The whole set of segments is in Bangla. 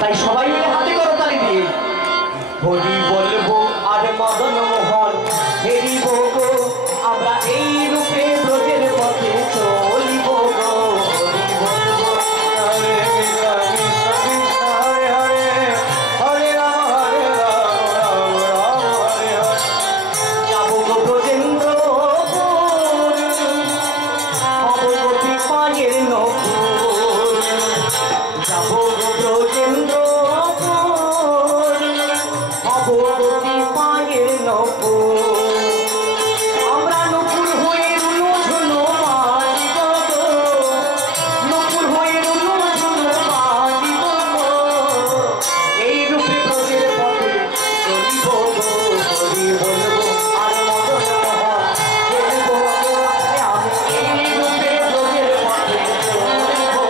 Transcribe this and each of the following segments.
তাই সবাই মিলে হাতে করতালি দিয়ে হরি বলবো আর মদন মোহন হেরিব গো, আমরা এই রূপে ব্রজের পথে চলিব গো। হরি বলবো হরে কৃষ্ণ কৃষ্ণ কৃষ্ণ হরে হরে, হরে রাম হরে রাম রাম রাম হরে হরে। যাব গো ব্রজেন্দ্রপুর, হব গোপী পায়ের নপুর। যাব গো ব্রজেন্দ্রপুর, হব গোপী পায়ের নপুর। আমরা নপুর হয়ে রুনো ঝুনো বাজিব গো, নপুর হয়ে রুনো ঝুনো বাজিব গো। এই রূপে ব্রজের পথে চলিব গো। হরি বলবো আর মদন মোহন হেরিব গো, আমি এই রূপে ব্রজের পথে চলিব গো।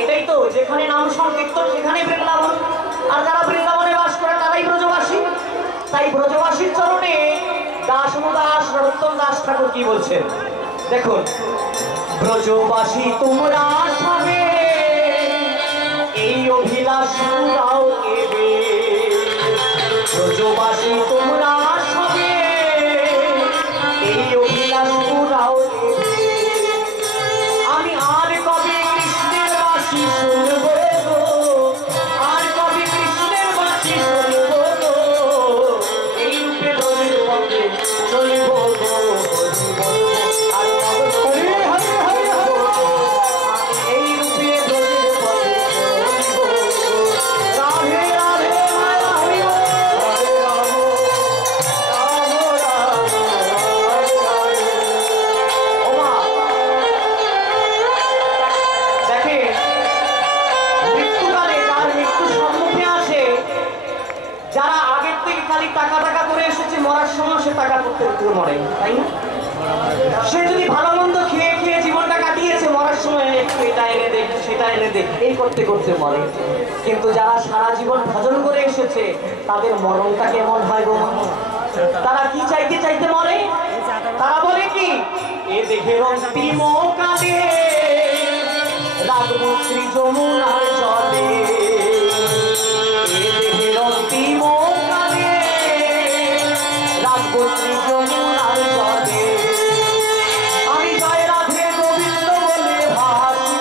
এটাই তো, যেখানে নাম সংকীর্তন সেখানেই বৃন্দাবন, আর যারা বৃন্দাবনে বাস করে তারাই ব্রজবাসী। তাই ব্রজবাসীর চরণে দাস অনুদাস নরোত্তম দাস ঠাকুর কি বলছেন দেখুন। ব্রজবাসী তোমরা সবে এই অভিলাষ পুরাও কেবে, ব্রজবাসী তোমরা সবে এই অভিলাষ পুরাও কেবে। আমি আর কবে কৃষ্ণের বাসি শুনব গো, আর কবে কৃষ্ণের বাসি শুনব গো। এই রূপে ব্রজের পথে চলিব গো। আর হরে হরে হরে এই রূপে ব্রজের পথে চলিব গো। রাধে রাধে মায়া হরি হরে রাম রাম রাম হরে হরে। ওমা দেখে মৃত্যুকালে তার মৃত্যু সম্মুখে আসে, যারা আগের থেকে খালি টাকা টাকা করে এসেছে, মরার সময় সে টাকা করতে করতে মরে, তাই না? সে যদি ভালো মন্দ খেয়ে খেয়ে জীবনটা কাটিয়েছে, মরার সময় একটু এটা এনে দেখ সেটা এনে দেখ এই করতে করতে মরে। কিন্তু যারা সারা জীবন ভজন করে এসেছে তাদের মরণটা কেমন হয় গো? তারা কি চাইতে চাইতে মরে? তারা বলে কি, এ দেহের অন্তিম কালে রাগব শ্রী যমুনার জলে, এ দেহের অন্তিম কালে রাগব শ্রী যমুনার জলে। আমি জয় রাধে গোবিন্দ বলে ভাসব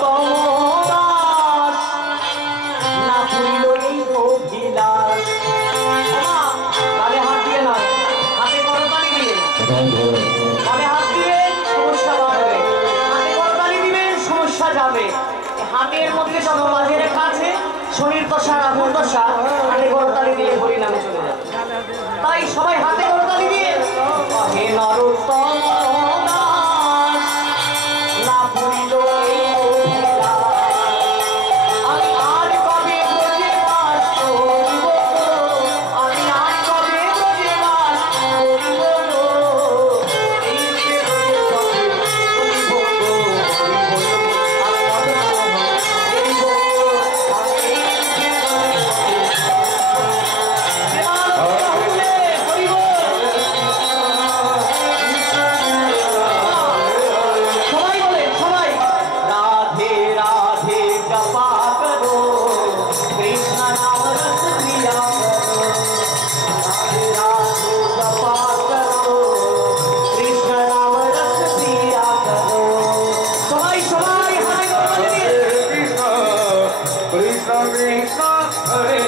নরোত্তম দাস না ভুলিল এই অভিলাষ। তাহলে হাত দিয়ে নয়, হাতে করতালি দিয়ে, তাহলে হাত দিবেন সমস্যা বাড়বে, হাতে করতালি দিবেন সমস্যা যাবে। হাতের মধ্যে যত মাঝে রেখা আছে শরীর দশা রাহুর দশা, হাতে করতালি দিয়ে হরিনামে চলে যাবে। তাই সবাই হাতে করতালি দিয়ে হে নরোত্তম দাস না ভুলিল এই অভিলাষ। আমি আর কবে ব্রজে বাস করিব গো, আমি আর কবে ব্রজে বাস করিব গো, এই যে ব্রজে পথে করিব গো, করিব গো, আমি নরোত্তম করিব গো, আমি এই যে ব্রজে সবাই বলে সবাই রাধে রাধে জপা করো, কৃষ্ণ নাম রস প্রিয়া করো, রাধে রাধে জপা করো, কৃষ্ণ নাম রস প্রিয়া করো। সবাই সবাই হাতে করতালি দিয়ে কৃষ্ণ কৃষ্ণ কৃষ্ণ হরে